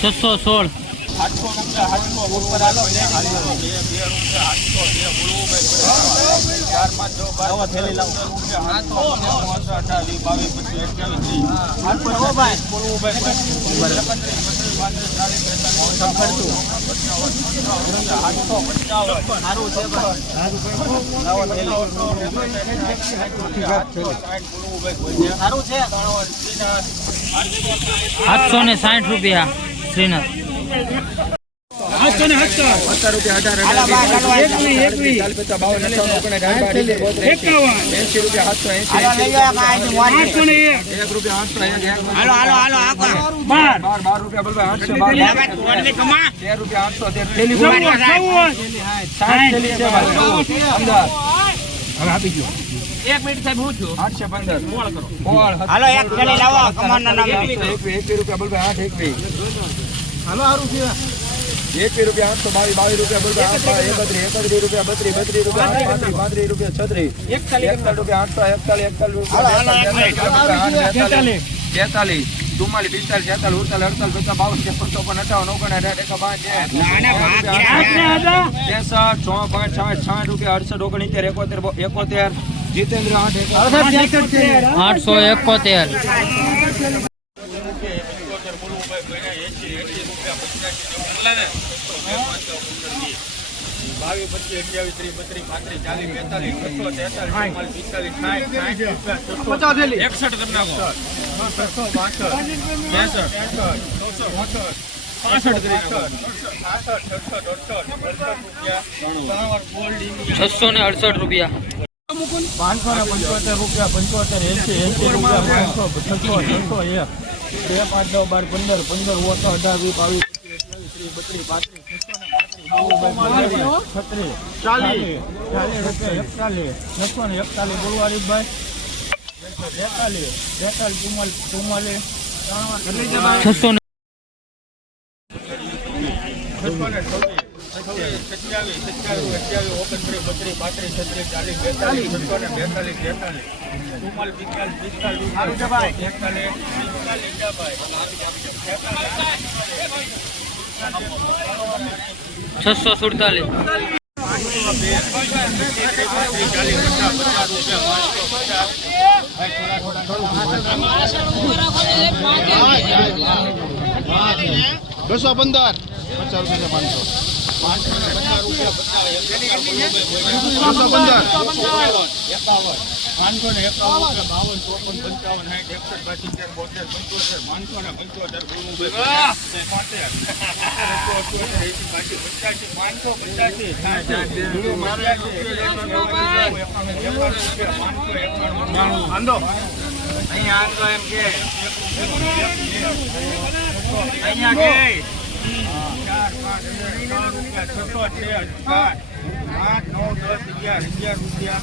છસો સોળ. બોલવું ભાઈ ચાર ને લાવો રૂપિયા આઠસો પાંચસો ને હાલો આખો. એક મિનિટ સાહેબ હું છું આઠસો પંદર કરો હાલો એક થેલી લાવો કમાન ના નામ એક રૂપિયા બોલભાઈ આઠ એક હાલો સારું છે. એકવીસ રૂપિયા આઠસો બાવીસ બાવીસ રૂપિયા એકત્રીસ એકત્રીસ રૂપિયા બત્રીસ બત્રીસ રૂપિયા પાંત્રીસ પાંત્રીસ રૂપિયા છત્રીસ. એકતાલીસ રૂપિયા. આઠસો એકતાલીસ એકતાલીસ તેતાલીસ ચુમ્માલીસ પિસ્તાલીસ છેતાલીસ ઉડતાલીસ અડતાલીસ પચાસ બાવીસ ત્રેપન ચોપન અઠાવન ઓગણ એકા પાંચ ત્રેસઠ છ પાંચ છાઠ છાઠ રૂપિયા અડસઠ ઓગણીતેર એકોતેર એકોતેર જીતેન્દ્ર આઠ આઠસો એકોતેર. બાવીસ પચીસ અઠ્યાવીસ ત્રીસ બત્રીસ પાંત્રીસ ચાલીસ બેતાલીસ છસો તેતાલીસ ચુમ્માલીસ પિસ્તાલીસ સાઠ સાઠ એકસઠ કરી નાખો. છસો બાસઠ ત્રેસઠ ચોસઠ પાસઠ કરી નાખો છાસઠ છસઠ અડસઠ રૂપિયા છસો ને અડસઠ રૂપિયા. પાંચસો ને પંચોતેર રૂપિયા પંચોતેર એસી એસી રૂપિયા પાંચસો છસો છસો એક. બે પાંચ દસ બાર પંદર પંદર ઓછો અઢાર વીસ બાવીસ. છત્રીસ ચાલીસ ચાલીસ રૂપિયા એકતાલીસ નસો ને એકતાલીસ બોલવારીભાઈ બેતાલીસ બેતાલીસ ચુમ્માલીસ ચુમ્માલીસ છસો સત્યાવીસ સત્યાવીસ અઠ્યાવીસ બત્રીસ ચાલીસ બેતાલીસ છસો ને બેતાલીસ તેતાલીસ ચુમ્માલીસ પિસ્તાલીસ પિસ્તાલીસ એકતાલીસ પિસ્તાલીસ છસો સુડતાલીસ. બસો પંદર. પચાસ રૂપિયા પાંચસો બસો પંદર. પાંચસો ને એકાવન બાવન ચોપન પંચાવન સાઠ એકસઠ બાસિત્તેર બોતેર પંચોતેર પાંચસો ને પંચોતેર પાંચસો પચાસી. અહીંયા આંધો એમ કે. અહીંયા કે. ચાર પાંચ છ રૂપિયા છસો છે આઠ નવ દસ અગિયાર અગિયાર રૂપિયા.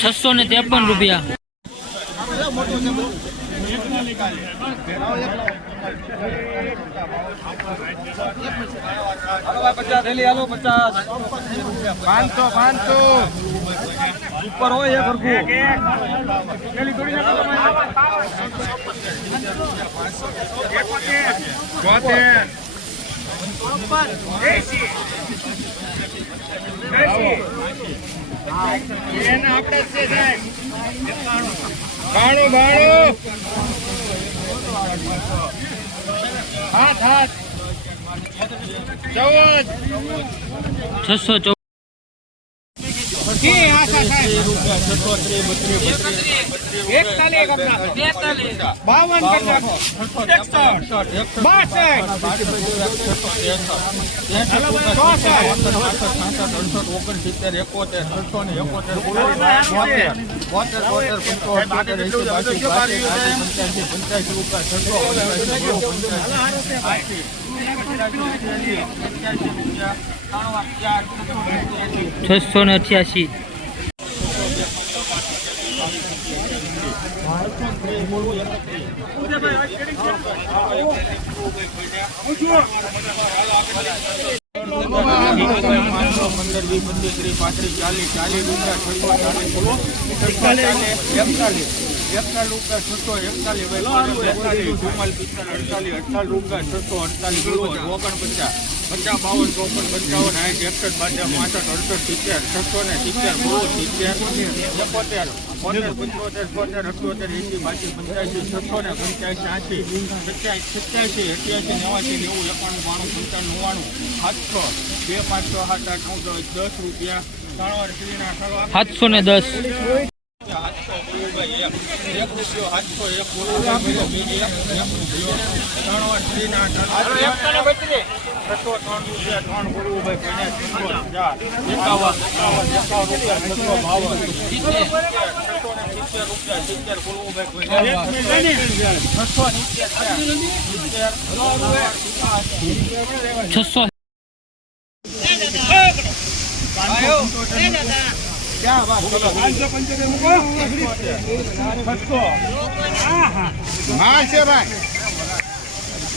છસો ને ત્રેપન રૂપિયા. પચાસ પાંચસો. ઉપર હોય હરખું બોતેર બાણું બાણું હાથ હાથ. ચૌદ છસો ચૌદ રૂપિયા છસો ત્રીસ બત્રીસ બત્રીસ એકતાલીસ બાવન ઓગણસિત્તેર એકોતેર છસો ને એકોતેર બોતેર બોતેર પંચોતેર પંચ્યાસી પંચ્યાસી રૂપિયા છસો પંચ્યાસી છસો ને અઠ્યાસી. પંદર વીસ પચીસ ત્રીસ પાંત્રીસ ચાલીસ ચાલીસ રૂપિયા છસો ચાલીસ બોલો એકતાલીસ એકતાલીસ એકતાલીસ રૂપિયા છસો એકતાલીસ બેતાલીસ ચુમ્માલીસ પિસ્તાલીસ અડતાલીસ અડતાલીસ રૂપિયા છસો અડતાલીસ બોલો ઓગણપચાસ પચાસ બાવન ચોપન પંચાવન સાઠ એકસઠ બાજા પાસઠ અડસઠ સિત્તેર છસો ને સિત્તેર બહુ સિત્તેર એકોતેર પંદર પંચોતેર છોતેર અઠ્યોતેર એસી બાસી પંચ્યાસી છસો ને પંચ્યાસી આશી સત્યાસી સત્યાસી અઠ્યાસી નેવાસી નેવું એકાણું બાણું પંચાણું નવ્વાણું સાતસો બે પાંચ છ સાત આઠ નવ દસ દસ રૂપિયા ત્રણ શ્રીના સવા સાતસો ને દસ ત્રણ વાર શ્રીના છસો ત્રણ રૂપિયા ત્રણ બોલુભાઈ પંચાસ છસો ચાર એકાવન એકાવન એકાવન રૂપિયા છસો બાવન. છસો ને સિત્તેર રૂપિયા સિત્તેર બોલુભાઈ પંચાસ છસો સિત્તેર સિત્તેર છસો. હા છે ભાઈ.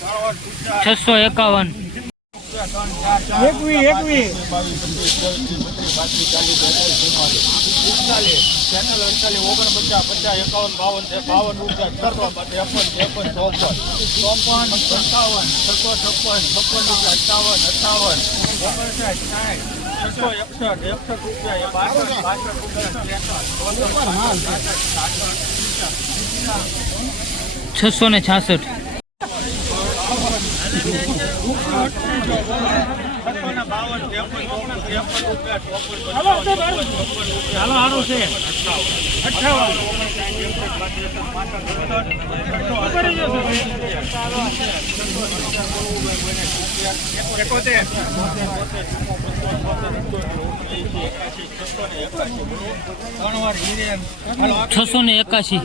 છસો. એકાવન એકવીસ એકવીસ એકવી ચેનલ અડતાલીસ ઓગણપચાસ પચાસ એકાવન બાવન બાવન રૂપિયા છસો ત્રેપન ત્રેપન ચોપન ચોપન પંચાવન છસો છપ્પન છપ્પન રૂપિયા અઠાવન અઠાવન ઓગણસાઠ સાઠ છસો એકસઠ એકસઠ રૂપિયા બાસઠ બાસઠ રૂપિયા ત્રેસઠ છસો ને છાસઠ બાવન ત્રેપન ચોપન ત્રેપન રૂપિયા ચોપન ચાલો સારું છે અઠાવન એકોતેર છસો ને એકાશી.